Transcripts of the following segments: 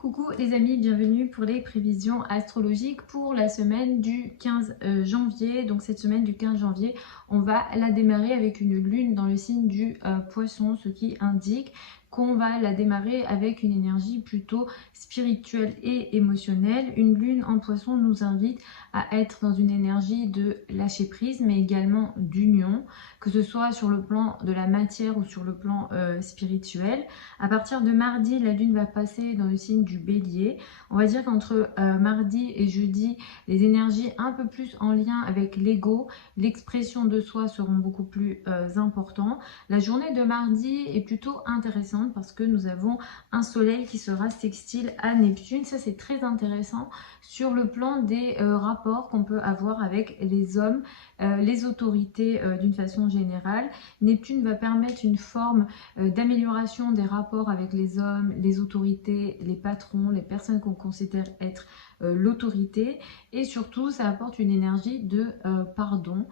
Coucou les amis, bienvenue pour les prévisions astrologiques pour la semaine du 15 janvier. Donc cette semaine du 15 janvier, on va la démarrer avec une lune dans le signe du poisson, ce qui indique qu'on va la démarrer avec une énergie plutôt spirituelle et émotionnelle. Une lune en poisson nous invite à être dans une énergie de lâcher prise, mais également d'union, que ce soit sur le plan de la matière ou sur le plan spirituel. À partir de mardi, la lune va passer dans le signe du bélier. On va dire qu'entre mardi et jeudi, les énergies un peu plus en lien avec l'ego, l'expression de soi seront beaucoup plus importantes. La journée de mardi est plutôt intéressante parce que nous avons un soleil qui sera sextile à Neptune. Ça, c'est très intéressant sur le plan des rapports qu'on peut avoir avec les hommes, les autorités d'une façon générale. Neptune va permettre une forme d'amélioration des rapports avec les hommes, les autorités, les patrons, les personnes qu'on considère être l'autorité, et surtout ça apporte une énergie de pardon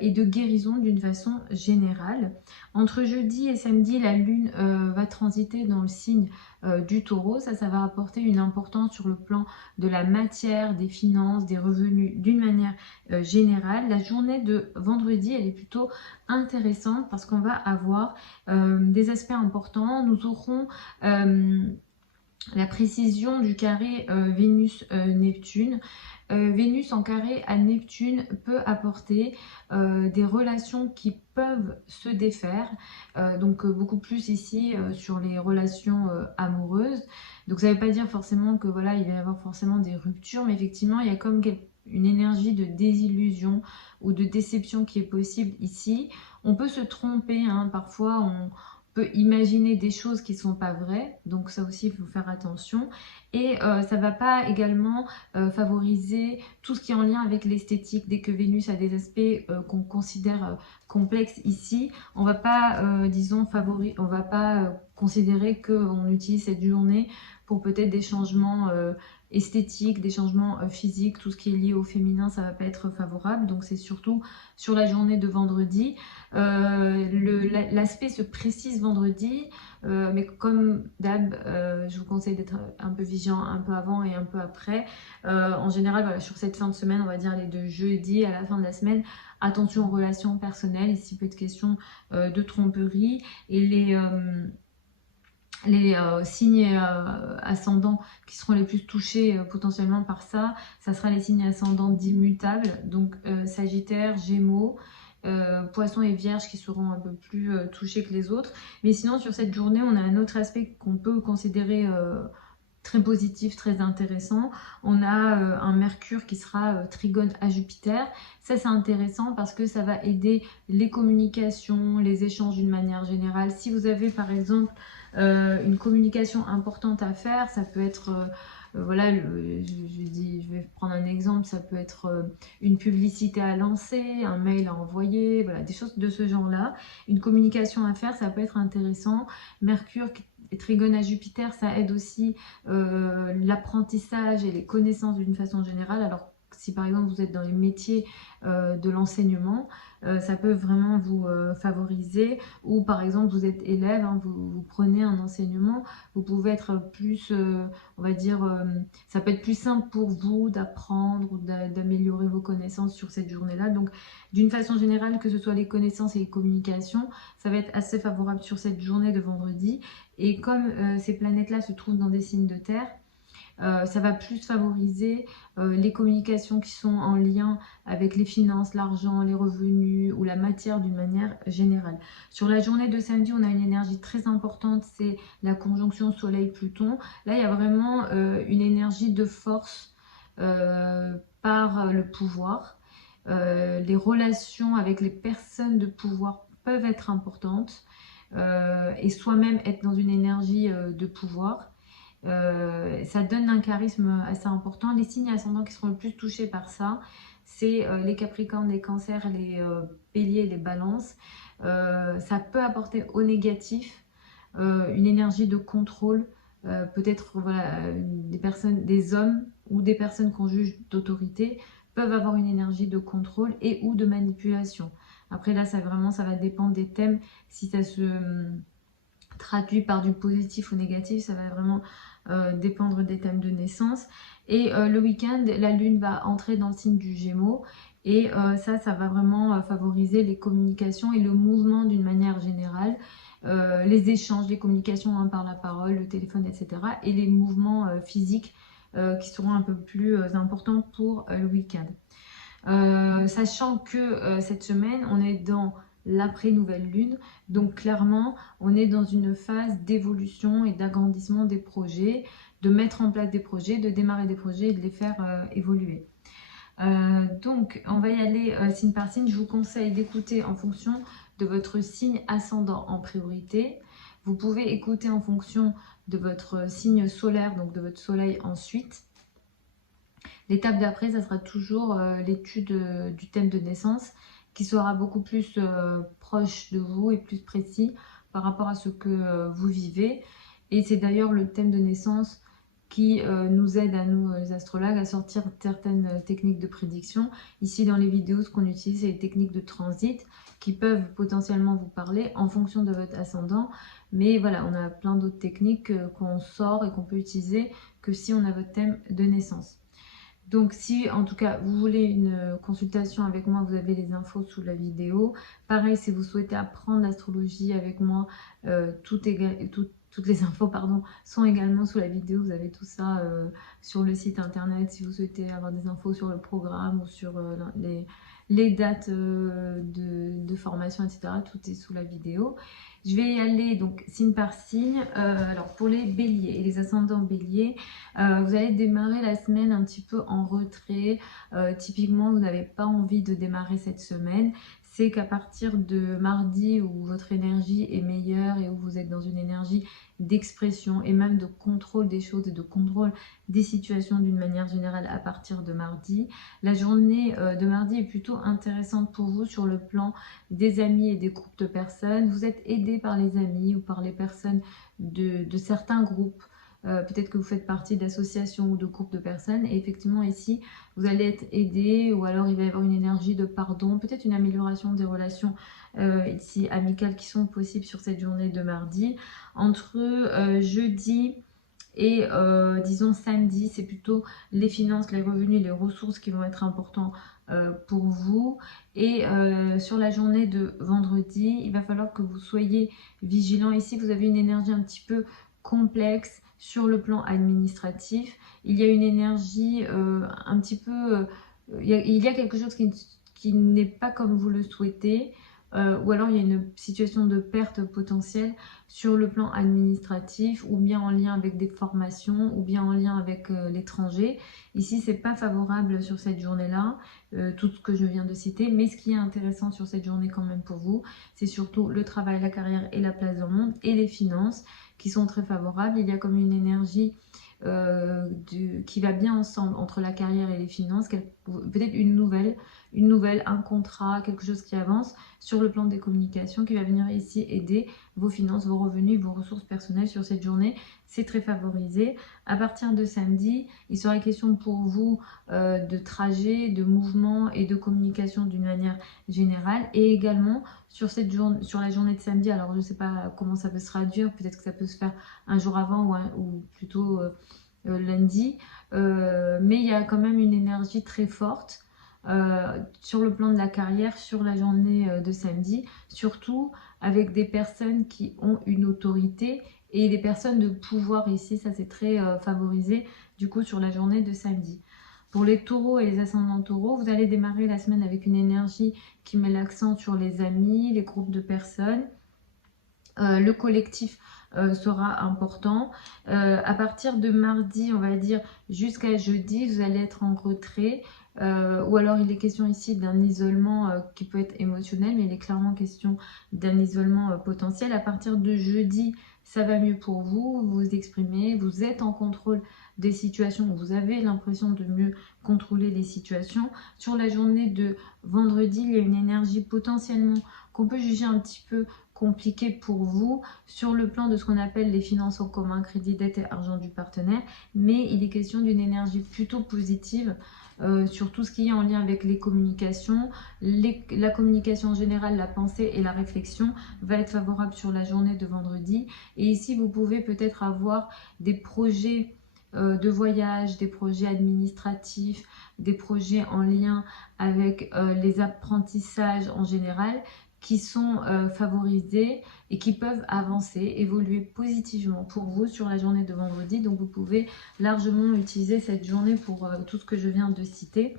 et de guérison d'une façon générale. Entre jeudi et samedi, la lune va transiter dans le signe du taureau. Ça va apporter une importance sur le plan de la matière, des finances, des revenus d'une manière générale. La journée de vendredi, elle est plutôt intéressante parce qu'on va avoir des aspects importants. Nous aurons la précision du carré Vénus-Neptune. Vénus en carré à Neptune peut apporter des relations qui peuvent se défaire, donc beaucoup plus ici sur les relations amoureuses. Donc ça ne veut pas dire forcément que voilà, il va y avoir forcément des ruptures, mais effectivement il y a comme une énergie de désillusion ou de déception qui est possible ici. On peut se tromper, hein, parfois on peut imaginer des choses qui ne sont pas vraies, donc ça aussi il faut faire attention. Et ça ne va pas également favoriser tout ce qui est en lien avec l'esthétique. Dès que Vénus a des aspects qu'on considère complexes ici, on ne va pas, disons, on va pas considérer qu'on utilise cette journée pour peut-être des changements esthétiques, des changements physiques, tout ce qui est lié au féminin, ça ne va pas être favorable. Donc c'est surtout sur la journée de vendredi. L'aspect se précise vendredi, mais comme d'hab, je vous conseille d'être un peu vigilant un peu avant et un peu après. En général, voilà, sur cette fin de semaine, on va dire les deux jeudis à la fin de la semaine, attention aux relations personnelles, ici peut être question de tromperie, et les signes ascendants qui seront les plus touchés potentiellement par ça, ça sera les signes ascendants dits mutables, donc Sagittaire, Gémeaux, Poissons et Vierges qui seront un peu plus touchés que les autres. Mais sinon, sur cette journée, on a un autre aspect qu'on peut considérer très positif, très intéressant. On a un Mercure qui sera trigone à Jupiter. Ça, c'est intéressant parce que ça va aider les communications, les échanges d'une manière générale. Si vous avez par exemple une communication importante à faire, ça peut être voilà, je vais prendre un exemple, ça peut être une publicité à lancer, un mail à envoyer, voilà, des choses de ce genre-là. Une communication à faire, ça peut être intéressant. Mercure et trigone à Jupiter, ça aide aussi l'apprentissage et les connaissances d'une façon générale. Alors si par exemple vous êtes dans les métiers de l'enseignement, ça peut vraiment vous favoriser, ou par exemple vous êtes élève, hein, vous prenez un enseignement, vous pouvez être plus, on va dire, ça peut être plus simple pour vous d'apprendre ou d'améliorer vos connaissances sur cette journée-là. Donc d'une façon générale, que ce soit les connaissances et les communications, ça va être assez favorable sur cette journée de vendredi. Et comme ces planètes-là se trouvent dans des signes de terre, ça va plus favoriser les communications qui sont en lien avec les finances, l'argent, les revenus ou la matière d'une manière générale. Sur la journée de samedi, on a une énergie très importante, c'est la conjonction Soleil-Pluton. Là, il y a vraiment une énergie de force par le pouvoir. Les relations avec les personnes de pouvoir peuvent être importantes et soi-même être dans une énergie de pouvoir. Ça donne un charisme assez important. Les signes ascendants qui seront le plus touchés par ça, c'est les Capricornes, les Cancers, les Béliers et les Balances. Ça peut apporter au négatif une énergie de contrôle, peut-être voilà, des hommes ou des personnes qu'on juge d'autorité peuvent avoir une énergie de contrôle et ou de manipulation. Après là, ça va dépendre des thèmes. Si ça se traduit par du positif ou négatif, ça va vraiment dépendre des thèmes de naissance. Et le week-end, la lune va entrer dans le signe du Gémeaux. Et ça va vraiment favoriser les communications et le mouvement d'une manière générale. Les échanges, les communications par la parole, le téléphone, etc. Et les mouvements physiques qui seront un peu plus importants pour le week-end. Sachant que cette semaine, on est dans l'après-nouvelle lune. Donc clairement, on est dans une phase d'évolution et d'agrandissement des projets, de mettre en place des projets, de démarrer des projets et de les faire évoluer. Donc, on va y aller signe par signe. Je vous conseille d'écouter en fonction de votre signe ascendant en priorité. Vous pouvez écouter en fonction de votre signe solaire, donc de votre soleil ensuite. L'étape d'après, ça sera toujours l'étude du thème de naissance qui sera beaucoup plus proche de vous et plus précis par rapport à ce que vous vivez. Et c'est d'ailleurs le thème de naissance qui nous aide à nous, les astrologues, à sortir certaines techniques de prédiction. Ici, dans les vidéos, ce qu'on utilise, c'est les techniques de transit qui peuvent potentiellement vous parler en fonction de votre ascendant. Mais voilà, on a plein d'autres techniques qu'on sort et qu'on peut utiliser que si on a votre thème de naissance. Donc si en tout cas vous voulez une consultation avec moi, vous avez les infos sous la vidéo. Pareil, si vous souhaitez apprendre l'astrologie avec moi, toutes les infos sont également sous la vidéo. Vous avez tout ça sur le site internet. Si vous souhaitez avoir des infos sur le programme ou sur les dates de formation, etc. Tout est sous la vidéo. Je vais y aller donc signe par signe. Alors pour les béliers et les ascendants béliers, vous allez démarrer la semaine un petit peu en retrait. Typiquement, vous n'avez pas envie de démarrer cette semaine. C'est qu'à partir de mardi où votre énergie est meilleure et où vous êtes dans une énergie d'expression et même de contrôle des choses et de contrôle des situations d'une manière générale à partir de mardi. La journée de mardi est plutôt intéressante pour vous sur le plan des amis et des groupes de personnes. Vous êtes aidé par les amis ou par les personnes de certains groupes. Peut-être que vous faites partie d'associations ou de groupes de personnes et effectivement ici vous allez être aidé ou alors il va y avoir une énergie de pardon, peut-être une amélioration des relations ici amicales qui sont possibles sur cette journée de mardi. Entre jeudi et disons samedi, c'est plutôt les finances, les revenus, les ressources qui vont être importants pour vous. Et sur la journée de vendredi, il va falloir que vous soyez vigilant. Ici, vous avez une énergie un petit peu complexe sur le plan administratif. Il y a une énergie un petit peu... il y a quelque chose qui n'est pas comme vous le souhaitez. Ou alors il y a une situation de perte potentielle sur le plan administratif ou bien en lien avec des formations ou bien en lien avec l'étranger. Ici, c'est pas favorable sur cette journée-là, tout ce que je viens de citer. Mais ce qui est intéressant sur cette journée quand même pour vous, c'est surtout le travail, la carrière et la place dans le monde et les finances qui sont très favorables. Il y a comme une énergie qui va bien ensemble entre la carrière et les finances, peut-être une nouvelle, un contrat, quelque chose qui avance sur le plan des communications qui va venir ici aider vos finances, vos revenus, vos ressources personnelles sur cette journée. C'est très favorisé. À partir de samedi, il sera question pour vous de trajet, de mouvement et de communication d'une manière générale. Et également sur la journée de samedi, alors je ne sais pas comment ça peut se traduire, peut-être que ça peut se faire un jour avant ou plutôt lundi. Mais il y a quand même une énergie très forte sur le plan de la carrière sur la journée de samedi, surtout avec des personnes qui ont une autorité et des personnes de pouvoir ici, ça c'est très favorisé du coup sur la journée de samedi. Pour les taureaux et les ascendants taureaux, vous allez démarrer la semaine avec une énergie qui met l'accent sur les amis, les groupes de personnes. Le collectif sera important. À partir de mardi, on va dire jusqu'à jeudi, vous allez être en retrait. Ou alors il est question ici d'un isolement qui peut être émotionnel, mais il est clairement question d'un isolement potentiel. À partir de jeudi, ça va mieux pour vous, vous vous exprimez, vous êtes en contrôle des situations, vous avez l'impression de mieux contrôler les situations. Sur la journée de vendredi, il y a une énergie potentiellement qu'on peut juger un petit peu compliqué pour vous sur le plan de ce qu'on appelle les finances en commun, crédit, dette et argent du partenaire, mais il est question d'une énergie plutôt positive sur tout ce qui est en lien avec les communications. La communication en général, la pensée et la réflexion va être favorable sur la journée de vendredi. Et ici, vous pouvez peut-être avoir des projets de voyage, des projets administratifs, des projets en lien avec les apprentissages en général qui sont favorisés et qui peuvent avancer, évoluer positivement pour vous sur la journée de vendredi. Donc vous pouvez largement utiliser cette journée pour tout ce que je viens de citer.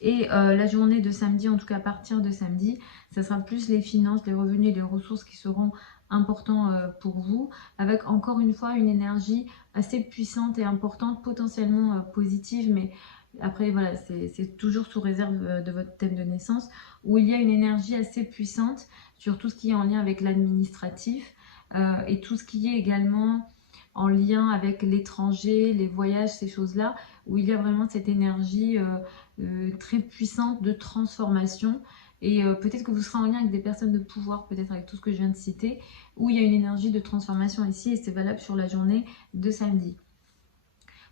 Et la journée de samedi, en tout cas à partir de samedi, ça sera plus les finances, les revenus et les ressources qui seront importants pour vous, avec encore une fois une énergie assez puissante et importante, potentiellement positive, mais après voilà, c'est toujours sous réserve de votre thème de naissance, où il y a une énergie assez puissante sur tout ce qui est en lien avec l'administratif et tout ce qui est également en lien avec l'étranger, les voyages, ces choses-là, où il y a vraiment cette énergie très puissante de transformation. Et peut-être que vous serez en lien avec des personnes de pouvoir, peut-être avec tout ce que je viens de citer, où il y a une énergie de transformation ici, et c'est valable sur la journée de samedi.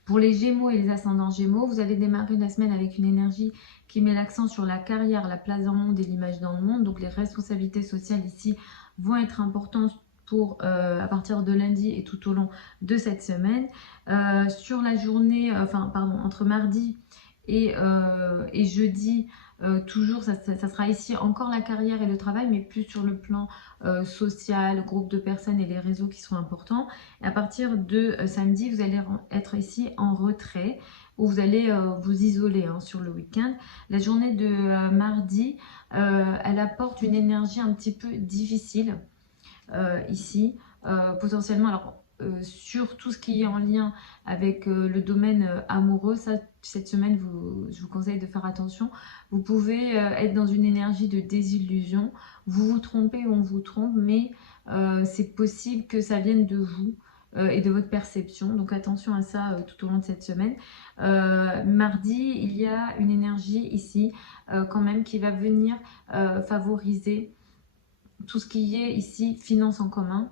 Pour les Gémeaux et les ascendants Gémeaux, vous allez démarrer la semaine avec une énergie qui met l'accent sur la carrière, la place dans le monde et l'image dans le monde. Donc les responsabilités sociales ici vont être importantes pour à partir de lundi et tout au long de cette semaine. Sur la journée, entre mardi et jeudi, toujours ça sera ici encore la carrière et le travail, mais plus sur le plan social, groupe de personnes et les réseaux qui seront importants. Et à partir de samedi, vous allez être ici en retrait, où vous allez vous isoler sur le week-end. La journée de mardi, elle apporte une énergie un petit peu difficile ici, potentiellement. Alors, sur tout ce qui est en lien avec le domaine amoureux, ça, cette semaine, je vous conseille de faire attention. Vous pouvez être dans une énergie de désillusion, vous vous trompez ou on vous trompe, mais c'est possible que ça vienne de vous et de votre perception. Donc attention à ça tout au long de cette semaine. Mardi, il y a une énergie ici quand même qui va venir favoriser tout ce qui est ici finance en commun,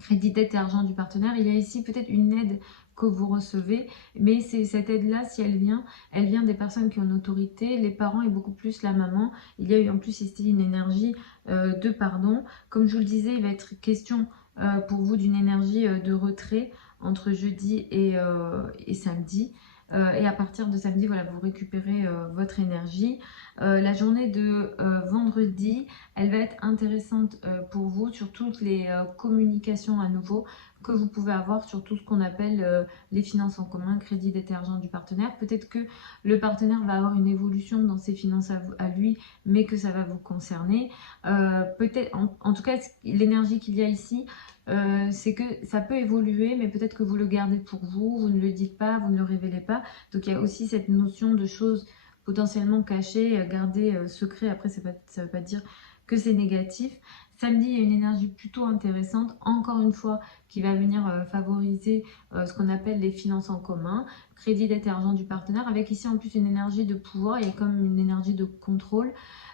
crédit, dette et argent du partenaire. Il y a ici peut-être une aide que vous recevez, mais cette aide-là, si elle vient des personnes qui ont une autorité, les parents et beaucoup plus la maman. Il y a eu en plus ici une énergie de pardon. Comme je vous le disais, il va être question pour vous d'une énergie de retrait entre jeudi et samedi. Et à partir de samedi, voilà, vous récupérez votre énergie. La journée de vendredi, elle va être intéressante pour vous sur toutes les communications à nouveau que vous pouvez avoir sur tout ce qu'on appelle les finances en commun, crédit, dette et argent du partenaire. Peut-être que le partenaire va avoir une évolution dans ses finances à lui, mais que ça va vous concerner. Peut-être, en tout cas, l'énergie qu'il y a ici, c'est que ça peut évoluer, mais peut-être que vous le gardez pour vous, vous ne le dites pas, vous ne le révélez pas. Donc il y a aussi cette notion de choses potentiellement cachées, gardées secret. Après, ça ne veut pas dire que c'est négatif. Samedi, il y a une énergie plutôt intéressante, encore une fois, qui va venir favoriser ce qu'on appelle les finances en commun, crédit, dette et argent du partenaire, avec ici en plus une énergie de pouvoir, il y a comme une énergie de contrôle.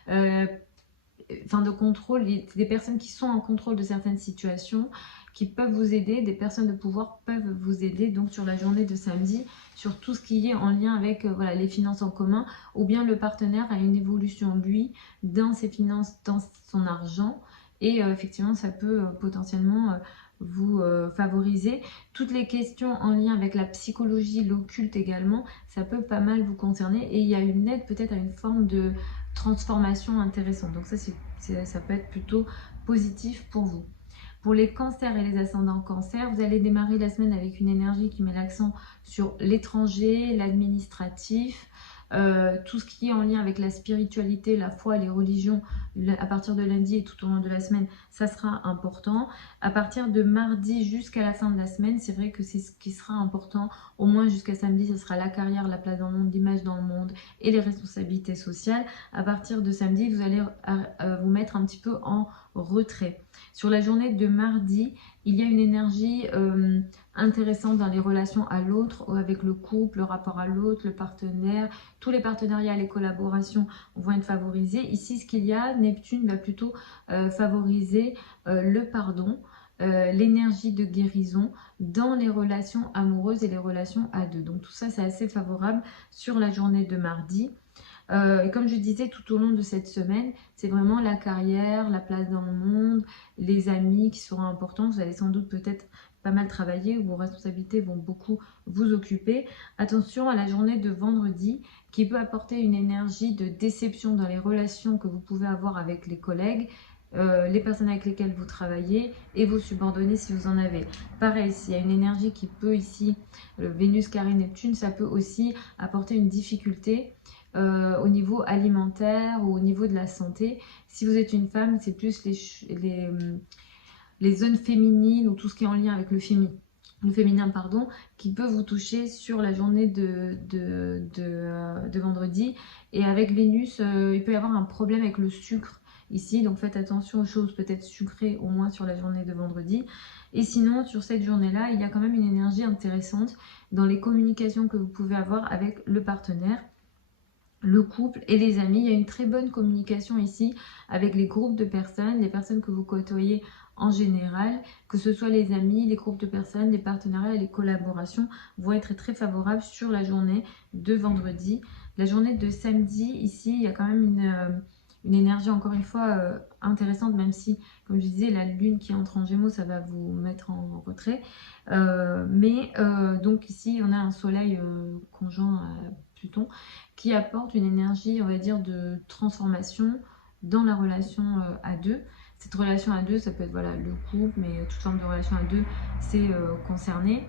De contrôle, c'est des personnes qui sont en contrôle de certaines situations, qui peuvent vous aider, des personnes de pouvoir peuvent vous aider, donc sur la journée de samedi, sur tout ce qui est en lien avec voilà, les finances en commun, ou bien le partenaire a une évolution, lui, dans ses finances, dans son argent, et effectivement, ça peut potentiellement vous favoriser. Toutes les questions en lien avec la psychologie, l'occulte également, ça peut pas mal vous concerner, et il y a une aide peut-être à une forme de transformation intéressante. Donc ça peut être plutôt positif pour vous. Pour les cancers et les ascendants cancer, vous allez démarrer la semaine avec une énergie qui met l'accent sur l'étranger, l'administratif, tout ce qui est en lien avec la spiritualité, la foi, les religions, à partir de lundi et tout au long de la semaine, ça sera important. À partir de mardi jusqu'à la fin de la semaine, c'est vrai que c'est ce qui sera important, au moins jusqu'à samedi, ce sera la carrière, la place dans le monde, l'image dans le monde et les responsabilités sociales. À partir de samedi, vous allez vous mettre un petit peu en retrait. Sur la journée de mardi, il y a une énergie intéressante dans les relations à l'autre, avec le couple, le rapport à l'autre, le partenaire. Tous les partenariats, les collaborations vont être favorisés. Ici, ce qu'il y a, Neptune va plutôt favoriser le pardon, l'énergie de guérison dans les relations amoureuses et les relations à deux. Donc tout ça, c'est assez favorable sur la journée de mardi. Et comme je disais, tout au long de cette semaine, c'est vraiment la carrière, la place dans le monde, les amis qui seront importants. Vous allez sans doute peut-être pas mal travailler, vos responsabilités vont beaucoup vous occuper. Attention à la journée de vendredi qui peut apporter une énergie de déception dans les relations que vous pouvez avoir avec les collègues, les personnes avec lesquelles vous travaillez et vos subordonnés si vous en avez. Pareil, s'il y a une énergie qui peut ici, Vénus carré Neptune, ça peut aussi apporter une difficulté au niveau alimentaire ou au niveau de la santé. Si vous êtes une femme, c'est plus les zones féminines ou tout ce qui est en lien avec le féminin, pardon, qui peut vous toucher sur la journée de vendredi. Et avec Vénus, il peut y avoir un problème avec le sucre ici, donc faites attention aux choses peut-être sucrées au moins sur la journée de vendredi. Et sinon, sur cette journée-là, il y a quand même une énergie intéressante dans les communications que vous pouvez avoir avec le partenaire, le couple et les amis. Il y a une très bonne communication ici avec les groupes de personnes, les personnes que vous côtoyez en général, que ce soit les amis, les groupes de personnes, les partenariats et les collaborations vont être très favorables sur la journée de vendredi. La journée de samedi, ici, il y a quand même une énergie encore une fois intéressante, même si, comme je disais, la lune qui entre en Gémeaux, ça va vous mettre en retrait. Donc ici, on a un soleil conjoint à Pluton qui apporte une énergie, on va dire, de transformation dans la relation à deux. Cette relation à deux, ça peut être voilà, le couple, mais toute forme de relation à deux, c'est concerné.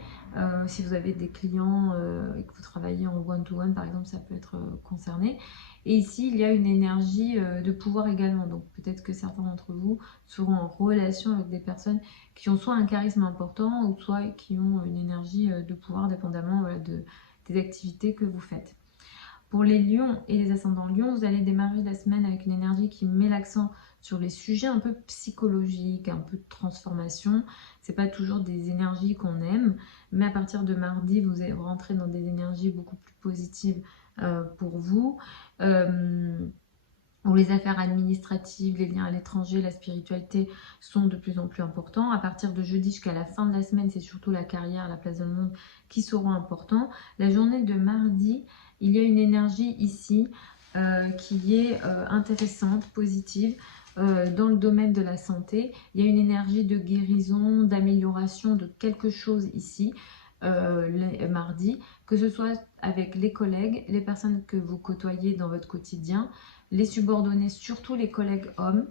Si vous avez des clients et que vous travaillez en one-to-one, par exemple, ça peut être concerné. Et ici, il y a une énergie de pouvoir également. Donc, peut-être que certains d'entre vous seront en relation avec des personnes qui ont soit un charisme important ou soit qui ont une énergie de pouvoir, dépendamment voilà, des activités que vous faites. Pour les lions et les ascendants lions, vous allez démarrer la semaine avec une énergie qui met l'accent sur les sujets un peu psychologiques, un peu de transformation. Ce n'est pas toujours des énergies qu'on aime, mais à partir de mardi, vous allez rentrer dans des énergies beaucoup plus positives pour vous. Pour les affaires administratives, les liens à l'étranger, la spiritualité sont de plus en plus importants. À partir de jeudi jusqu'à la fin de la semaine, c'est surtout la carrière, la place dans le monde qui seront importants. La journée de mardi, il y a une énergie ici qui est intéressante, positive. Dans le domaine de la santé, il y a une énergie de guérison, d'amélioration de quelque chose ici, mardi, que ce soit avec les collègues, les personnes que vous côtoyez dans votre quotidien, les subordonnés, surtout les collègues hommes,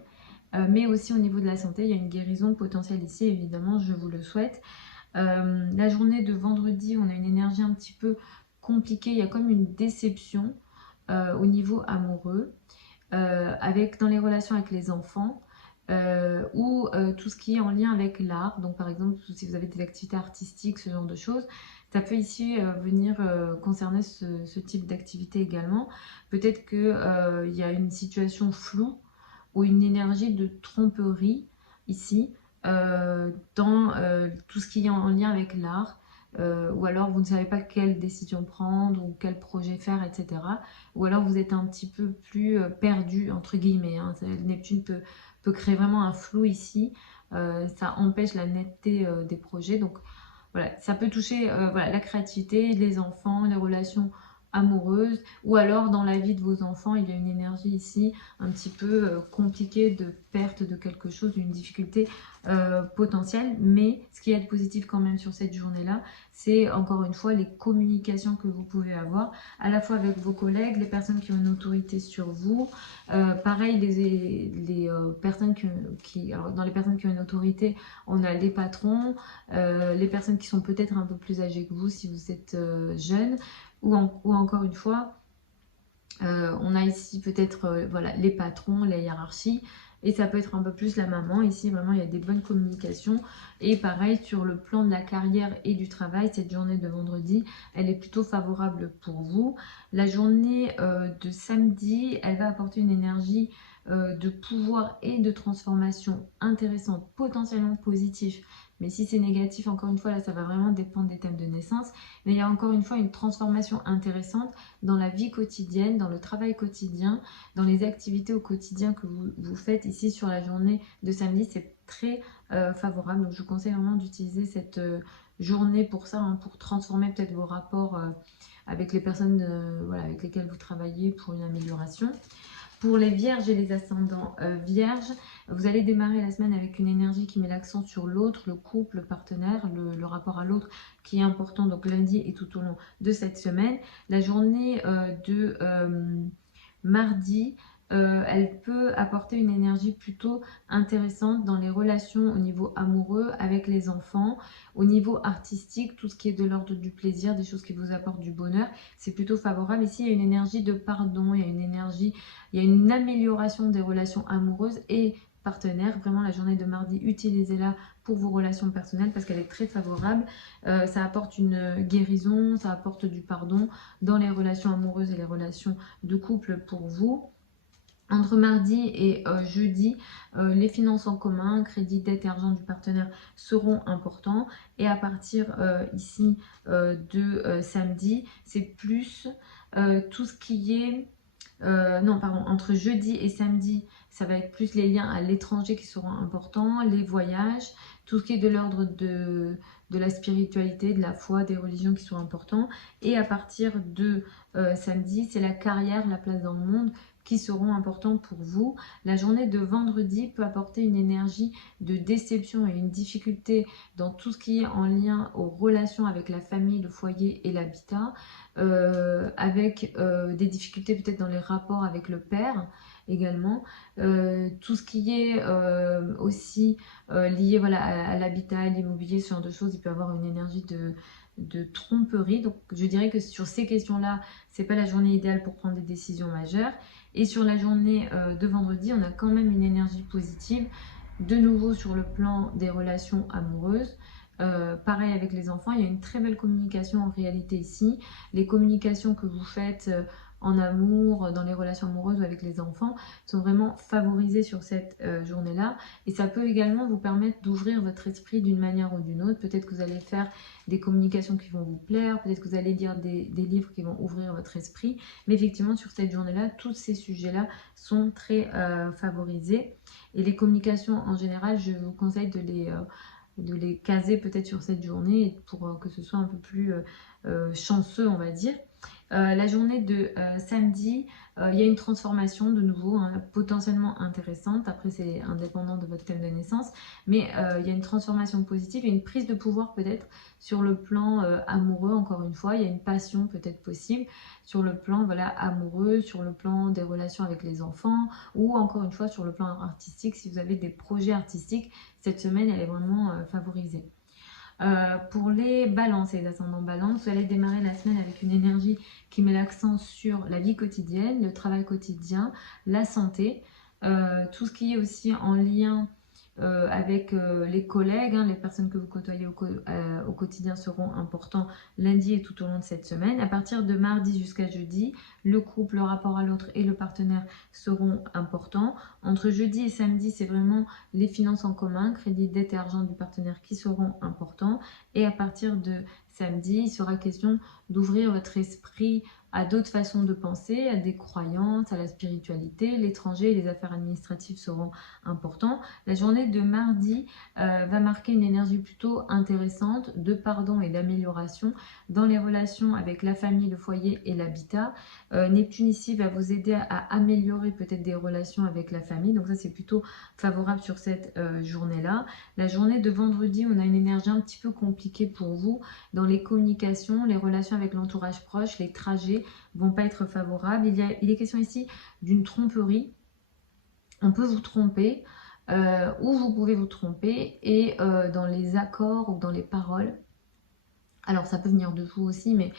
mais aussi au niveau de la santé, il y a une guérison potentielle ici, évidemment, je vous le souhaite. La journée de vendredi, on a une énergie un petit peu compliquée, il y a comme une déception au niveau amoureux, dans les relations avec les enfants, ou tout ce qui est en lien avec l'art. Donc par exemple, si vous avez des activités artistiques, ce genre de choses, ça peut ici venir concerner ce type d'activité également. Peut-être qu'il y a une situation floue ou une énergie de tromperie ici dans tout ce qui est en lien avec l'art. Ou alors vous ne savez pas quelle décision prendre ou quel projet faire, etc. Ou alors vous êtes un petit peu plus perdu, entre guillemets. Hein. Neptune peut créer vraiment un flou ici. Ça empêche la netteté des projets. Donc voilà, ça peut toucher voilà, la créativité, les enfants, les relations amoureuses, ou alors dans la vie de vos enfants, il y a une énergie ici un petit peu compliquée de perte de quelque chose, d'une difficulté potentielle. Mais ce qui est de positif quand même sur cette journée-là, c'est encore une fois les communications que vous pouvez avoir, à la fois avec vos collègues, les personnes qui ont une autorité sur vous. Pareil, les personnes alors dans les personnes qui ont une autorité, on a les patrons, les personnes qui sont peut-être un peu plus âgées que vous si vous êtes jeune, ou encore une fois, on a ici peut-être voilà, les patrons, la hiérarchie, et ça peut être un peu plus la maman. Ici, vraiment, il y a des bonnes communications. Et pareil, sur le plan de la carrière et du travail, cette journée de vendredi, elle est plutôt favorable pour vous. La journée de samedi, elle va apporter une énergie de pouvoir et de transformation intéressante, potentiellement positif. Mais si c'est négatif, encore une fois, là, ça va vraiment dépendre des thèmes de naissance. Mais il y a encore une fois une transformation intéressante dans la vie quotidienne, dans le travail quotidien, dans les activités au quotidien que vous faites ici sur la journée de samedi. C'est très favorable. Donc, je vous conseille vraiment d'utiliser cette journée pour ça, hein, pour transformer peut-être vos rapports avec les personnes voilà, avec lesquelles vous travaillez pour une amélioration. Pour les vierges et les ascendants vierges, vous allez démarrer la semaine avec une énergie qui met l'accent sur l'autre, le couple, le partenaire, le rapport à l'autre qui est important, donc lundi et tout au long de cette semaine. La journée de mardi, elle peut apporter une énergie plutôt intéressante dans les relations au niveau amoureux avec les enfants, au niveau artistique, tout ce qui est de l'ordre du plaisir, des choses qui vous apportent du bonheur, c'est plutôt favorable. Ici, il y a une énergie de pardon, il y a une énergie, il y a une amélioration des relations amoureuses et partenaires. Vraiment, la journée de mardi, utilisez-la pour vos relations personnelles parce qu'elle est très favorable. Ça apporte une guérison, ça apporte du pardon dans les relations amoureuses et les relations de couple pour vous. Entre mardi et jeudi, les finances en commun, crédit, dette et argent du partenaire seront importants. Et à partir ici de samedi, c'est plus tout ce qui est... non, pardon, entre jeudi et samedi, ça va être plus les liens à l'étranger qui seront importants, les voyages, tout ce qui est de l'ordre de la spiritualité, de la foi, des religions qui sont importants. Et à partir de samedi, c'est la carrière, la place dans le monde qui seront importants pour vous. La journée de vendredi peut apporter une énergie de déception et une difficulté dans tout ce qui est en lien aux relations avec la famille, le foyer et l'habitat, avec des difficultés peut-être dans les rapports avec le père également. Tout ce qui est aussi lié voilà, à l'habitat, à l'immobilier, ce genre de choses, il peut avoir une énergie de tromperie. Donc je dirais que sur ces questions-là, c'est pas la journée idéale pour prendre des décisions majeures. Et sur la journée de vendredi, on a quand même une énergie positive, de nouveau sur le plan des relations amoureuses. Pareil avec les enfants, il y a une très belle communication en réalité ici. Les communications que vous faites en amour, dans les relations amoureuses ou avec les enfants, sont vraiment favorisées sur cette journée-là. Et ça peut également vous permettre d'ouvrir votre esprit d'une manière ou d'une autre. Peut-être que vous allez faire des communications qui vont vous plaire, peut-être que vous allez lire des livres qui vont ouvrir votre esprit. Mais effectivement, sur cette journée-là, tous ces sujets-là sont très favorisés. Et les communications en général, je vous conseille de les caser peut-être sur cette journée pour que ce soit un peu plus chanceux, on va dire. La journée de samedi, il y a une transformation de nouveau, hein, potentiellement intéressante. Après, c'est indépendant de votre thème de naissance. Mais il y a une transformation positive et une prise de pouvoir peut-être sur le plan amoureux, encore une fois. Il y a une passion peut-être possible sur le plan voilà, amoureux, sur le plan des relations avec les enfants ou encore une fois sur le plan artistique. Si vous avez des projets artistiques, cette semaine, elle est vraiment favorisée. Pour les balances et les ascendants balance, vous allez démarrer la semaine avec une énergie qui met l'accent sur la vie quotidienne, le travail quotidien, la santé, tout ce qui est aussi en lien avec les collègues, hein, les personnes que vous côtoyez au quotidien seront importants lundi et tout au long de cette semaine. À partir de mardi jusqu'à jeudi, le couple, le rapport à l'autre et le partenaire seront importants. Entre jeudi et samedi, c'est vraiment les finances en commun, crédit, dette et argent du partenaire qui seront importants. Et à partir de samedi, il sera question d'ouvrir votre esprit à d'autres façons de penser, à des croyances, à la spiritualité. L'étranger et les affaires administratives seront importants. La journée de mardi va marquer une énergie plutôt intéressante de pardon et d'amélioration dans les relations avec la famille, le foyer et l'habitat. Neptune ici va vous aider à améliorer peut-être des relations avec la famille. Donc ça, c'est plutôt favorable sur cette journée-là. La journée de vendredi, on a une énergie un petit peu compliquée pour vous dans les communications, les relations avec l'entourage proche, les trajets vont pas être favorables. Il est question ici d'une tromperie. On peut vous tromper ou vous pouvez vous tromper et dans les accords ou dans les paroles. Alors ça peut venir de vous aussi, mais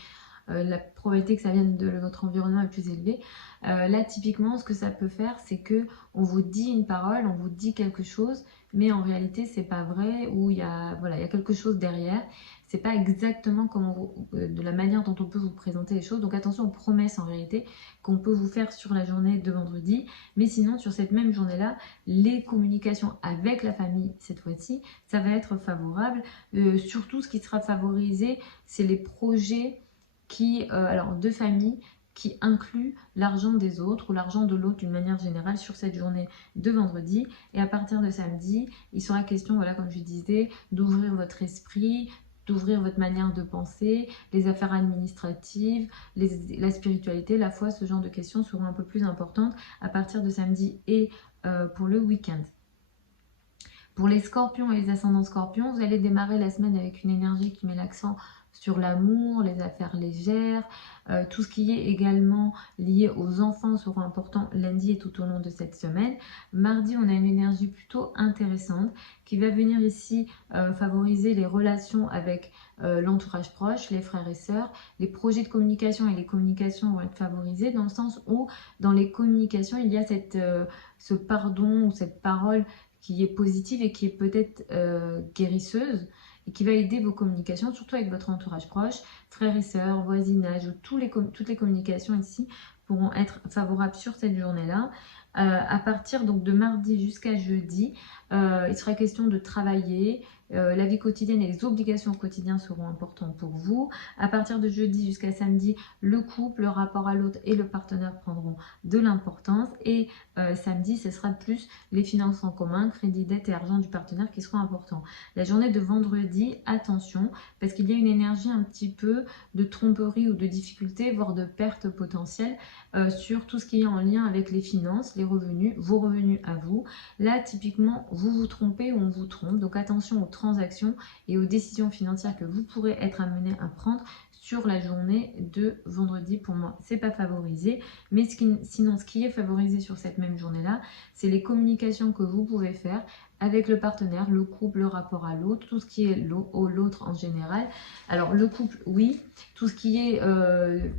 la probabilité que ça vienne de votre environnement est plus élevée. Là, typiquement, ce que ça peut faire, c'est que on vous dit une parole, on vous dit quelque chose, mais en réalité, c'est pas vrai, ou il y a, voilà, il y a quelque chose derrière. c'est pas exactement de la manière dont on peut vous présenter les choses. Donc attention aux promesses en réalité qu'on peut vous faire sur la journée de vendredi. Mais sinon, sur cette même journée-là, les communications avec la famille, cette fois-ci, ça va être favorable. Surtout, ce qui sera favorisé, c'est les projets de famille qui incluent l'argent des autres ou l'argent de l'autre d'une manière générale sur cette journée de vendredi. Et à partir de samedi, il sera question, voilà, comme je disais, d'ouvrir votre esprit, d'ouvrir votre manière de penser, les affaires administratives, la spiritualité, la foi, ce genre de questions seront un peu plus importantes à partir de samedi et pour le week-end. Pour les scorpions et les ascendants scorpions, vous allez démarrer la semaine avec une énergie qui met l'accent sur l'amour, les affaires légères, tout ce qui est également lié aux enfants sera important lundi et tout au long de cette semaine. Mardi, on a une énergie plutôt intéressante qui va venir ici favoriser les relations avec l'entourage proche, les frères et sœurs. Les projets de communication et les communications vont être favorisés dans le sens où dans les communications, il y a ce pardon ou cette parole qui est positive et qui est peut-être guérisseuse et qui va aider vos communications, surtout avec votre entourage proche, frères et sœurs, voisinage, toutes les communications ici pourront être favorables sur cette journée-là. À partir donc de mardi jusqu'à jeudi, il sera question de travailler. La vie quotidienne et les obligations au quotidien seront importantes pour vous. À partir de jeudi jusqu'à samedi, le couple, le rapport à l'autre et le partenaire prendront de l'importance. Et samedi, ce sera plus les finances en commun, crédit, dette et argent du partenaire qui seront importants. La journée de vendredi, attention, parce qu'il y a une énergie un petit peu de tromperie ou de difficulté, voire de perte potentielle sur tout ce qui est en lien avec les finances, les revenus, vos revenus à vous. Là, typiquement, vous vous trompez ou on vous trompe. Donc attention aux transactions et aux décisions financières que vous pourrez être amené à prendre sur la journée de vendredi. Pour moi, c'est pas favorisé. Mais sinon, ce qui est favorisé sur cette même journée-là, c'est les communications que vous pouvez faire avec le partenaire, le couple, le rapport à l'autre, tout ce qui est l'autre en général. Alors le couple, oui, tout ce qui est,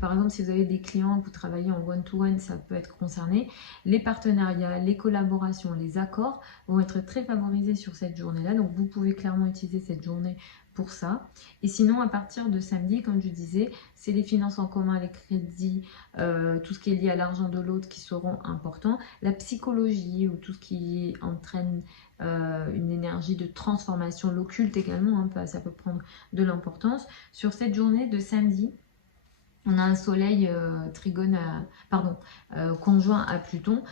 par exemple, si vous avez des clients, que vous travaillez en one-to-one, ça peut être concerné. Les partenariats, les collaborations, les accords vont être très favorisés sur cette journée-là. Donc vous pouvez clairement utiliser cette journée pour ça. Et sinon, à partir de samedi, comme je disais, c'est les finances en commun, les crédits, tout ce qui est lié à l'argent de l'autre qui seront importants. La psychologie ou tout ce qui entraîne une énergie de transformation, l'occulte également, hein, ça peut prendre de l'importance. Sur cette journée de samedi, on a un soleil conjoint à Pluton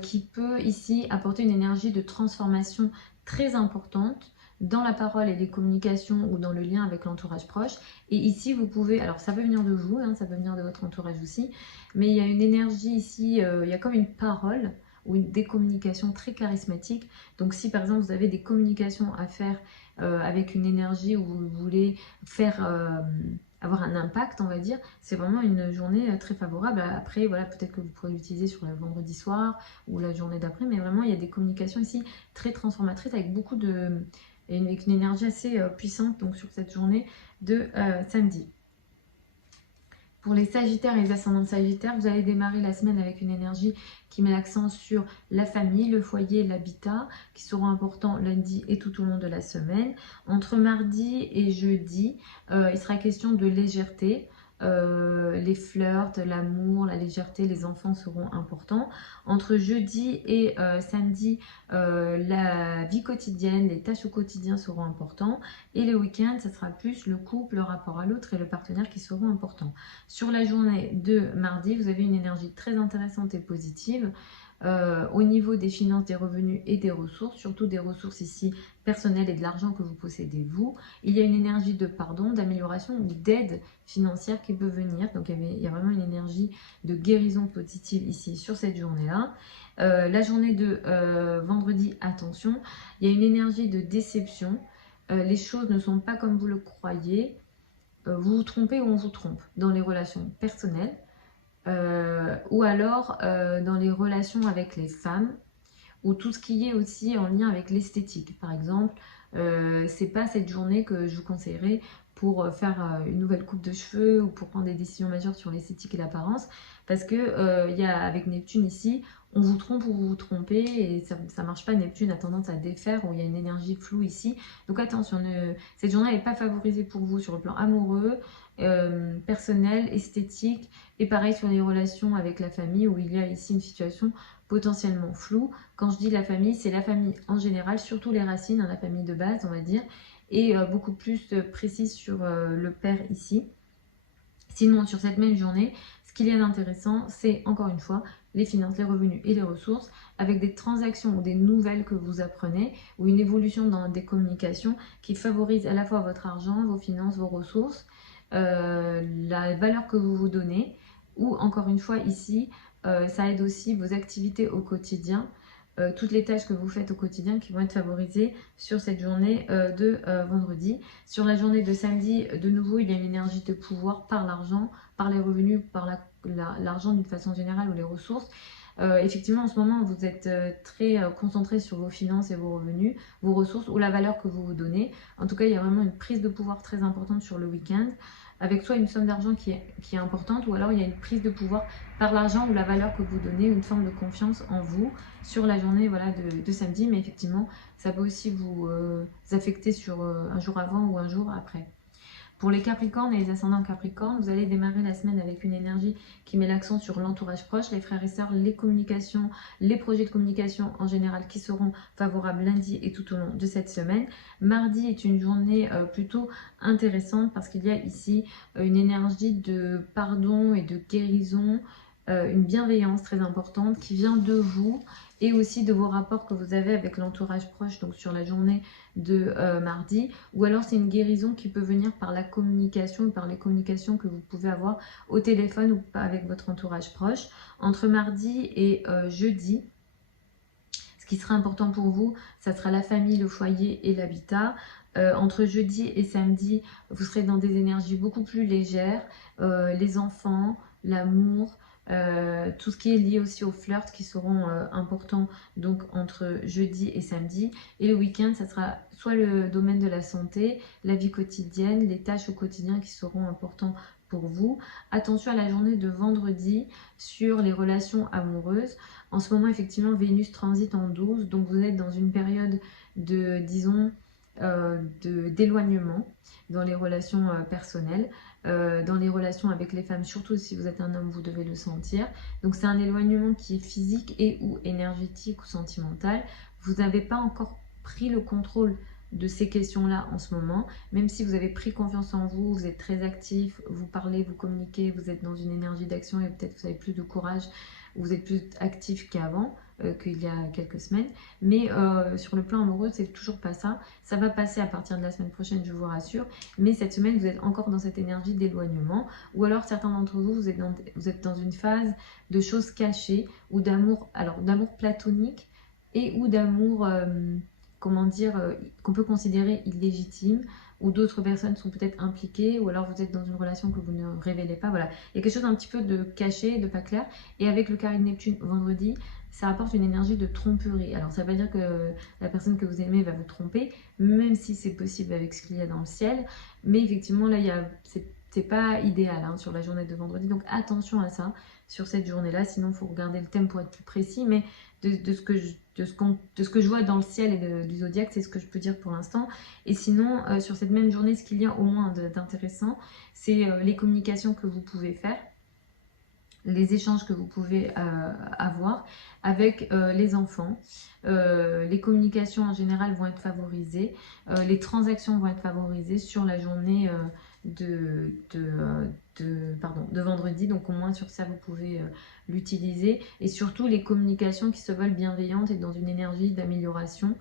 qui peut ici apporter une énergie de transformation très importante dans la parole et les communications ou dans le lien avec l'entourage proche. Et ici, vous pouvez, alors ça peut venir de vous, hein, ça peut venir de votre entourage aussi, mais il y a une énergie ici, il y a comme une parole ou des communications très charismatiques. Donc si par exemple vous avez des communications à faire avec une énergie où vous voulez faire avoir un impact, on va dire, c'est vraiment une journée très favorable. Après, voilà, peut-être que vous pourrez l'utiliser sur le vendredi soir ou la journée d'après, mais vraiment il y a des communications ici très transformatrices avec beaucoup avec une énergie assez puissante donc sur cette journée de samedi. Pour les sagittaires et les ascendants de sagittaire, vous allez démarrer la semaine avec une énergie qui met l'accent sur la famille, le foyer, l'habitat, qui seront importants lundi et tout au long de la semaine. Entre mardi et jeudi, il sera question de légèreté. Les flirts, l'amour, la légèreté, les enfants seront importants. Entre jeudi et samedi, la vie quotidienne, les tâches au quotidien seront importants. Et le week-end, ça sera plus le couple, le rapport à l'autre et le partenaire qui seront importants. Sur la journée de mardi, vous avez une énergie très intéressante et positive. Au niveau des finances, des revenus et des ressources, surtout des ressources ici personnelles et de l'argent que vous possédez vous. Il y a une énergie de pardon, d'amélioration ou d'aide financière qui peut venir. Donc il y a vraiment une énergie de guérison positive ici sur cette journée-là. La journée de vendredi, attention, il y a une énergie de déception. Les choses ne sont pas comme vous le croyez. Vous vous trompez ou on vous trompe dans les relations personnelles. Ou alors dans les relations avec les femmes ou tout ce qui est aussi en lien avec l'esthétique. Par exemple, c'est pas cette journée que je vous conseillerais pour faire une nouvelle coupe de cheveux ou pour prendre des décisions majeures sur l'esthétique et l'apparence, parce que il y a avec Neptune ici, on vous trompe ou vous vous trompez et ça ne marche pas. Neptune a tendance à défaire, où il y a une énergie floue ici. Donc attention, cette journée n'est pas favorisée pour vous sur le plan amoureux, personnel, esthétique, et pareil sur les relations avec la famille, où il y a ici une situation potentiellement floue. Quand je dis la famille, c'est la famille en général, surtout les racines, hein, la famille de base, on va dire, et beaucoup plus précise sur le père ici. Sinon, sur cette même journée, ce qu'il y a d'intéressant, c'est encore une fois les finances, les revenus et les ressources, avec des transactions ou des nouvelles que vous apprenez, ou une évolution dans des communications qui favorisent à la fois votre argent, vos finances, vos ressources, la valeur que vous vous donnez, ou encore une fois ici, ça aide aussi vos activités au quotidien, toutes les tâches que vous faites au quotidien qui vont être favorisées sur cette journée de vendredi. Sur la journée de samedi, de nouveau, il y a une énergie de pouvoir par l'argent, par les revenus, par l'argent d'une façon générale ou les ressources. Effectivement, en ce moment, vous êtes très concentré sur vos finances et vos revenus, vos ressources ou la valeur que vous vous donnez. En tout cas, il y a vraiment une prise de pouvoir très importante sur le week-end, avec soit une somme d'argent qui est importante, ou alors il y a une prise de pouvoir par l'argent ou la valeur que vous donnez, une forme de confiance en vous sur la journée voilà, de samedi. Mais effectivement, ça peut aussi vous affecter sur un jour avant ou un jour après. Pour les Capricornes et les ascendants Capricornes, vous allez démarrer la semaine avec une énergie qui met l'accent sur l'entourage proche, les frères et sœurs, les communications, les projets de communication en général qui seront favorables lundi et tout au long de cette semaine. Mardi est une journée plutôt intéressante parce qu'il y a ici une énergie de pardon et de guérison, une bienveillance très importante qui vient de vous et aussi de vos rapports que vous avez avec l'entourage proche, donc sur la journée de mardi, ou alors c'est une guérison qui peut venir par la communication, par les communications que vous pouvez avoir au téléphone ou pas avec votre entourage proche. Entre mardi et jeudi, ce qui sera important pour vous, ça sera la famille, le foyer et l'habitat. Entre jeudi et samedi, vous serez dans des énergies beaucoup plus légères, les enfants, l'amour, tout ce qui est lié aussi aux flirts qui seront importants donc entre jeudi et samedi. Et le week-end, ça sera soit le domaine de la santé, la vie quotidienne, les tâches au quotidien qui seront importants pour vous. Attention à la journée de vendredi sur les relations amoureuses. En ce moment, effectivement, Vénus transite en 12, donc vous êtes dans une période de, disons, d'éloignement dans les relations personnelles. Dans les relations avec les femmes, surtout si vous êtes un homme, vous devez le sentir. Donc c'est un éloignement qui est physique et ou énergétique ou sentimental. Vous n'avez pas encore pris le contrôle de ces questions-là en ce moment, même si vous avez pris confiance en vous, vous êtes très actif, vous parlez, vous communiquez, vous êtes dans une énergie d'action et peut-être vous avez plus de courage, vous êtes plus actif qu'avant, qu'il y a quelques semaines. Mais sur le plan amoureux, c'est toujours pas ça. Ça va passer à partir de la semaine prochaine, je vous rassure. Mais cette semaine, vous êtes encore dans cette énergie d'éloignement. Ou alors, certains d'entre vous, vous êtes dans une phase de choses cachées ou d'amour, alors d'amour platonique et ou d'amour, comment dire, qu'on peut considérer illégitime, ou d'autres personnes sont peut-être impliquées, ou alors vous êtes dans une relation que vous ne révélez pas. Voilà, il y a quelque chose un petit peu de caché, de pas clair. Et avec le carré de Neptune vendredi, ça apporte une énergie de tromperie. Alors ça veut pas dire que la personne que vous aimez va vous tromper, même si c'est possible avec ce qu'il y a dans le ciel. Mais effectivement, là, c'est pas idéal hein, sur la journée de vendredi. Donc attention à ça sur cette journée-là. Sinon, il faut regarder le thème pour être plus précis. Mais de ce que je vois dans le ciel et du zodiaque, c'est ce que je peux dire pour l'instant. Et sinon, sur cette même journée, ce qu'il y a au moins d'intéressant, c'est les communications que vous pouvez faire, les échanges que vous pouvez avoir avec les enfants. Les communications en général vont être favorisées, les transactions vont être favorisées sur la journée de vendredi, donc au moins sur ça vous pouvez l'utiliser, et surtout les communications qui se veulent bienveillantes et dans une énergie d'amélioration,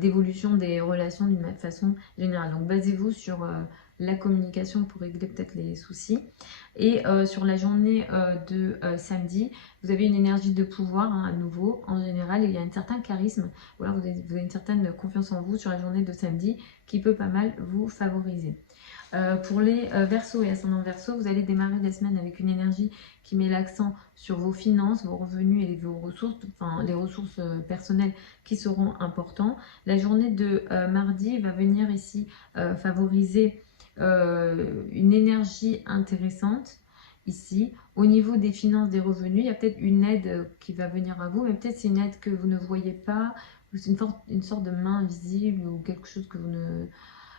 d'évolution des relations d'une façon générale. Donc basez-vous sur la communication pour régler peut-être les soucis. Et sur la journée de samedi, vous avez une énergie de pouvoir hein, à nouveau, en général, il y a un certain charisme, ou alors vous avez une certaine confiance en vous sur la journée de samedi qui peut pas mal vous favoriser. Pour les Verseaux et ascendants Verseaux, vous allez démarrer la semaine avec une énergie qui met l'accent sur vos finances, vos revenus et vos ressources, enfin les ressources personnelles qui seront importantes. La journée de mardi va venir ici favoriser une énergie intéressante ici. Au niveau des finances, des revenus, il y a peut-être une aide qui va venir à vous, mais peut-être c'est une aide que vous ne voyez pas, ou c'est une sorte de main invisible ou quelque chose que vous ne...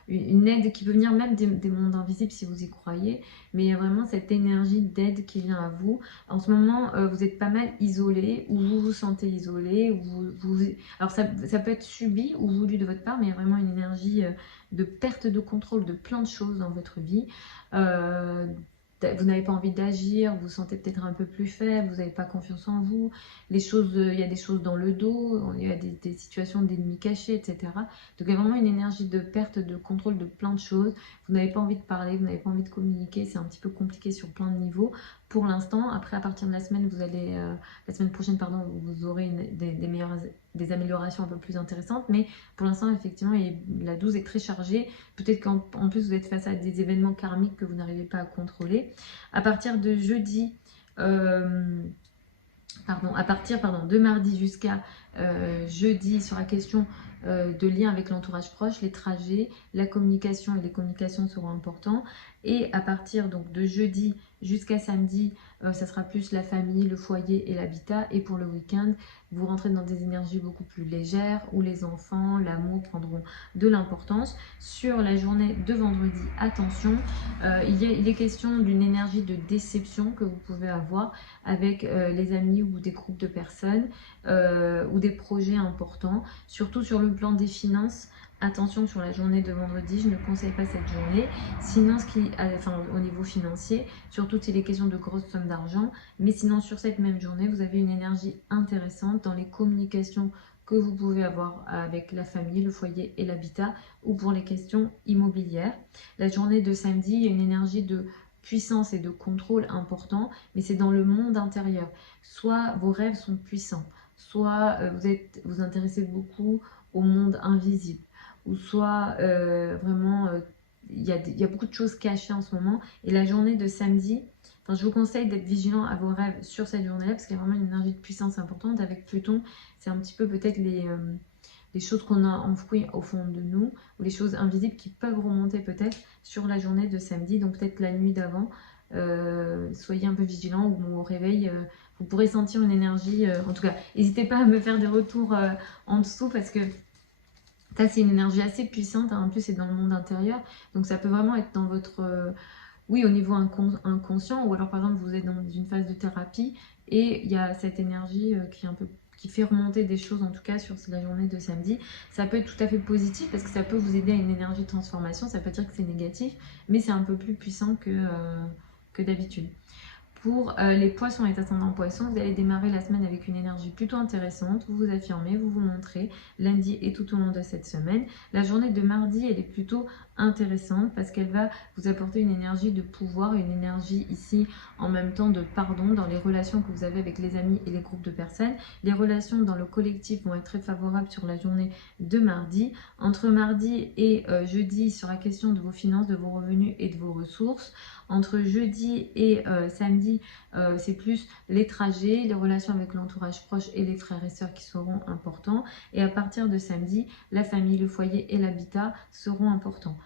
Une aide qui peut venir même des mondes invisibles si vous y croyez, mais il y a vraiment cette énergie d'aide qui vient à vous. En ce moment, vous êtes pas mal isolé, ou vous vous sentez isolé, ou alors ça peut être subi ou voulu de votre part, mais il y a vraiment une énergie de perte de contrôle de plein de choses dans votre vie. Vous n'avez pas envie d'agir, vous vous sentez peut-être un peu plus faible, vous n'avez pas confiance en vous, il y a des choses dans le dos, il y a des situations d'ennemis cachés, etc. Donc il y a vraiment une énergie de perte de contrôle de plein de choses. Vous n'avez pas envie de parler, vous n'avez pas envie de communiquer, c'est un petit peu compliqué sur plein de niveaux pour l'instant. Après, à partir de la semaine, la semaine prochaine, pardon, vous aurez des améliorations un peu plus intéressantes, mais pour l'instant, effectivement, la 12 est très chargée. Peut-être qu'en plus, vous êtes face à des événements karmiques que vous n'arrivez pas à contrôler. À partir de jeudi, à partir de mardi jusqu'à jeudi, sur la question de lien avec l'entourage proche, les trajets, la communication et les communications seront importants. Et à partir donc de jeudi jusqu'à samedi, ça sera plus la famille, le foyer et l'habitat. Et pour le week-end, vous rentrez dans des énergies beaucoup plus légères où les enfants, l'amour prendront de l'importance. Sur la journée de vendredi, attention, il est question d'une énergie de déception que vous pouvez avoir avec les amis ou des groupes de personnes ou des projets importants, surtout sur le plan des finances. Attention sur la journée de vendredi, je ne conseille pas cette journée. Sinon, au niveau financier, surtout s'il est question de grosses sommes d'argent. Mais sinon, sur cette même journée, vous avez une énergie intéressante dans les communications que vous pouvez avoir avec la famille, le foyer et l'habitat, ou pour les questions immobilières. La journée de samedi, il y a une énergie de puissance et de contrôle important, mais c'est dans le monde intérieur. Soit vos rêves sont puissants, soit vous intéressez beaucoup au monde invisible, ou soit vraiment il y a beaucoup de choses cachées en ce moment. Et la journée de samedi, je vous conseille d'être vigilant à vos rêves sur cette journée-là, parce qu'il y a vraiment une énergie de puissance importante. Avec Pluton, c'est un petit peu peut-être les choses qu'on a enfouies au fond de nous, ou les choses invisibles qui peuvent remonter peut-être sur la journée de samedi, donc peut-être la nuit d'avant. Soyez un peu vigilant, ou au réveil, vous pourrez sentir une énergie. En tout cas, n'hésitez pas à me faire des retours en dessous, parce que ça, c'est une énergie assez puissante, hein. En plus c'est dans le monde intérieur, donc ça peut vraiment être dans votre... oui, au niveau inconscient, ou alors par exemple vous êtes dans une phase de thérapie et il y a cette énergie qui fait remonter des choses, en tout cas sur la journée de samedi. Ça peut être tout à fait positif parce que ça peut vous aider à une énergie de transformation. Ça peut dire que c'est négatif, mais c'est un peu plus puissant que d'habitude. Pour les poissons et ascendants poissons, vous allez démarrer la semaine avec une énergie plutôt intéressante. Vous vous affirmez, vous vous montrez lundi et tout au long de cette semaine. La journée de mardi, elle est plutôt intéressante parce qu'elle va vous apporter une énergie de pouvoir, une énergie ici en même temps de pardon dans les relations que vous avez avec les amis et les groupes de personnes. Les relations dans le collectif vont être très favorables sur la journée de mardi. Entre mardi et jeudi, sur la question de vos finances, de vos revenus et de vos ressources. Entre jeudi et samedi, c'est plus les trajets, les relations avec l'entourage proche et les frères et sœurs qui seront importants. Et à partir de samedi, la famille, le foyer et l'habitat seront importants.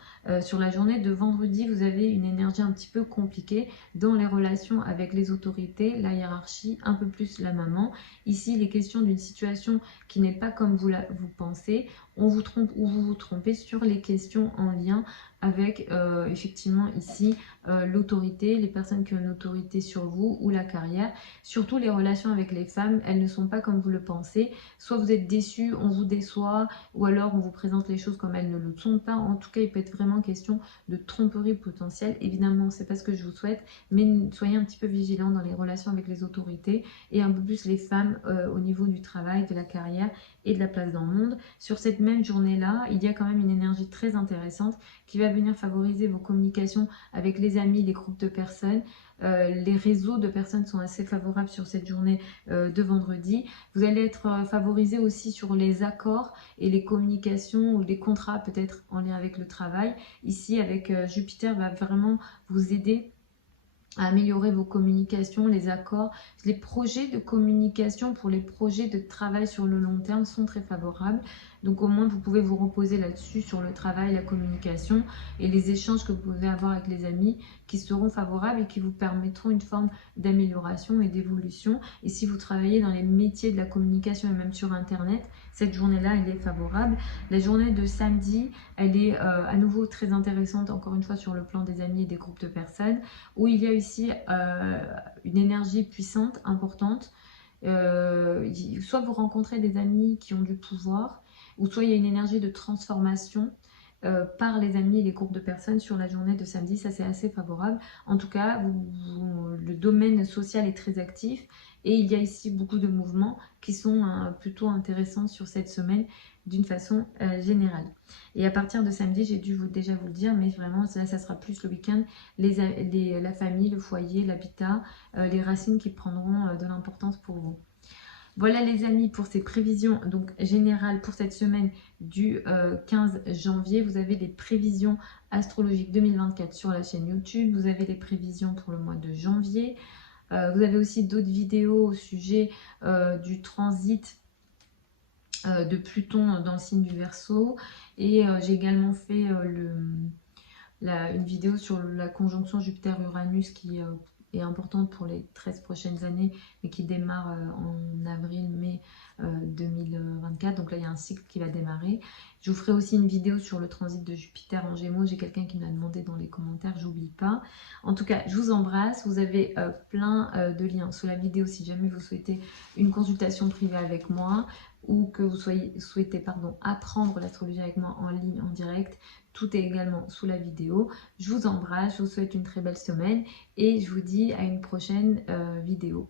Sur la journée de vendredi, vous avez une énergie un petit peu compliquée dans les relations avec les autorités, la hiérarchie, un peu plus la maman. Ici, il est question d'une situation qui n'est pas comme vous pensez. On vous trompe ou vous vous trompez sur les questions en lien avec effectivement ici l'autorité, les personnes qui ont une autorité sur vous ou la carrière. Surtout les relations avec les femmes, elles ne sont pas comme vous le pensez. Soit vous êtes déçus, on vous déçoit, ou alors on vous présente les choses comme elles ne le sont pas. En tout cas, il peut être vraiment question de tromperie potentielle. Évidemment, c'est pas ce que je vous souhaite, mais soyez un petit peu vigilants dans les relations avec les autorités et un peu plus les femmes au niveau du travail, de la carrière et de la place dans le monde. Sur cette même journée-là, il y a quand même une énergie très intéressante qui va venir favoriser vos communications avec les amis, les groupes de personnes. Les réseaux de personnes sont assez favorables sur cette journée de vendredi. Vous allez être favorisé aussi sur les accords et les communications ou les contrats peut-être en lien avec le travail. Ici, avec Jupiter, va vraiment vous aider à améliorer vos communications, les accords. Les projets de communication pour les projets de travail sur le long terme sont très favorables. Donc au moins vous pouvez vous reposer là-dessus sur le travail, la communication et les échanges que vous pouvez avoir avec les amis qui seront favorables et qui vous permettront une forme d'amélioration et d'évolution. Et si vous travaillez dans les métiers de la communication et même sur internet, cette journée-là elle est favorable. La journée de samedi, elle est à nouveau très intéressante, encore une fois sur le plan des amis et des groupes de personnes, où il y a ici une énergie puissante, importante. Soit vous rencontrez des amis qui ont du pouvoir, ou soit il y a une énergie de transformation par les amis et les groupes de personnes sur la journée de samedi. Ça, c'est assez favorable. En tout cas, le domaine social est très actif et il y a ici beaucoup de mouvements qui sont plutôt intéressants sur cette semaine d'une façon générale. Et à partir de samedi, j'ai dû déjà vous le dire, mais vraiment, là, ça sera plus le week-end, la famille, le foyer, l'habitat, les racines qui prendront de l'importance pour vous. Voilà les amis pour ces prévisions donc générales pour cette semaine du 15 janvier. Vous avez les prévisions astrologiques 2024 sur la chaîne YouTube. Vous avez les prévisions pour le mois de janvier. Vous avez aussi d'autres vidéos au sujet du transit de Pluton dans le signe du Verseau. Et j'ai également fait une vidéo sur la conjonction Jupiter-Uranus qui est importante pour les 13 prochaines années, mais qui démarre en avril-mai 2024. Donc là, il y a un cycle qui va démarrer. Je vous ferai aussi une vidéo sur le transit de Jupiter en Gémeaux. J'ai quelqu'un qui m'a demandé dans les commentaires, j'oublie pas. En tout cas, je vous embrasse. Vous avez plein de liens sous la vidéo si jamais vous souhaitez une consultation privée avec moi ou que vous souhaitez apprendre l'astrologie avec moi en ligne, en direct. Tout est également sous la vidéo. Je vous embrasse, je vous souhaite une très belle semaine et je vous dis à une prochaine vidéo.